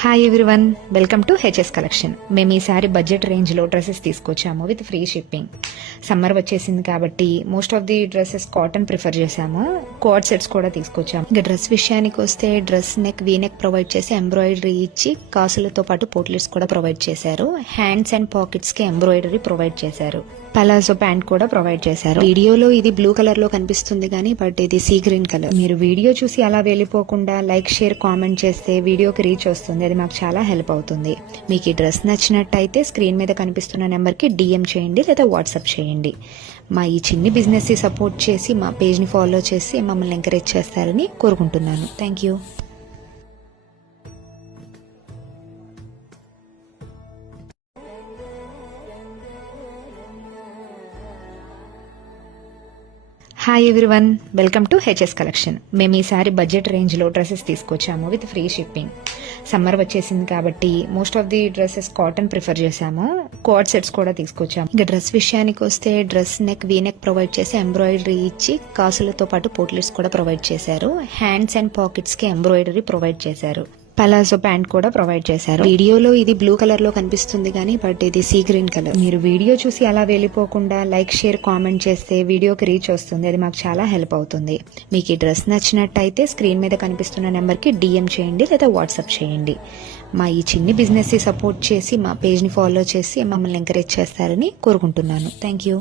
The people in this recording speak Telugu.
Hi everyone, welcome to HS collection. మేము ఈసారి బడ్జెట్ రేంజ్లో డ్రెస్సెస్ తీసుకొచ్చాము విత్ ఫ్రీ షిప్పింగ్. సమ్మర్ వచ్చేసింది కాబట్టి most of the dresses cotton prefer చేసాము. కోట్ సెట్స్ కూడా తీసుకొచ్చాము. ఇక డ్రెస్ విషయానికి వస్తే డ్రెస్ నెక్ వీనెక్ ప్రొవైడ్ చేసి ఎంబ్రాయిడరీ ఇచ్చి కాసులతో పాటు పోట్లెట్స్ కూడా ప్రొవైడ్ చేశారు. హ్యాండ్స్ అండ్ పాకెట్స్ కి ఎంబ్రాయిడరీ ప్రొవైడ్ చేశారు. పలాజో ప్యాంట్ కూడా ప్రొవైడ్ చేశారు. వీడియోలో ఇది బ్లూ కలర్ లో కనిపిస్తుంది కానీ బట్ ఇది సీ గ్రీన్ కలర్. మీరు వీడియో చూసి అలా వెళ్ళిపోకుండా లైక్, షేర్, కామెంట్ చేస్తే వీడియోకి రీచ్ వస్తుంది. అది మాకు చాలా హెల్ప్ అవుతుంది. మీకు ఈ డ్రెస్ నచ్చినట్టయితే స్క్రీన్ మీద కనిపిస్తున్న నెంబర్కి డిఎం చేయండి లేదా వాట్సాప్ చేయండి. మా ఈ చిన్ని బిజినెస్ సపోర్ట్ చేసి మా పేజ్ని ఫాలో చేసి మమ్మల్ని ఎంకరేజ్ చేస్తారని కోరుకుంటున్నాను. Thank you. Hi everyone, welcome to HS collection. మేము ఈసారి బడ్జెట్ రేంజ్లో డ్రెస్సెస్ తీసుకొచ్చాము విత్ ఫ్రీ షిప్పింగ్. సమ్మర్ వచ్చేసింది కాబట్టి most of the dresses cotton prefer చేసాము. కోట్ సెట్స్ కూడా తీసుకొచ్చాము. ఇక డ్రెస్ విషయానికి వస్తే డ్రెస్ నెక్ వీనెక్ ప్రొవైడ్ చేసి ఎంబ్రాయిడరీ ఇచ్చి కాసులతో పాటు పోట్లెట్స్ కూడా ప్రొవైడ్ చేశారు. హ్యాండ్స్ అండ్ పాకెట్స్ కి ఎంబ్రాయిడరీ ప్రొవైడ్ చేశారు. పలాజో ప్యాంట్ కూడా ప్రొవైడ్ చేశారు. వీడియోలో ఇది బ్లూ కలర్ లో కనిపిస్తుంది కానీ బట్ ఇది సీ గ్రీన్ కలర్. మీరు వీడియో చూసి అలా వెళ్ళిపోకుండా లైక్, షేర్, కామెంట్ చేస్తే వీడియోకి రీచ్ వస్తుంది. అది మాకు చాలా హెల్ప్ అవుతుంది. మీకు ఈ డ్రెస్ నచ్చినట్టయితే స్క్రీన్ మీద కనిపిస్తున్న నెంబర్కి డిఎం చేయండి లేదా వాట్సాప్ చేయండి. మా ఈ చిన్ని బిజినెస్ సపోర్ట్ చేసి మా పేజ్ని ఫాలో చేసి మమ్మల్ని ఎంకరేజ్ చేస్తారని కోరుకుంటున్నాను. Thank you.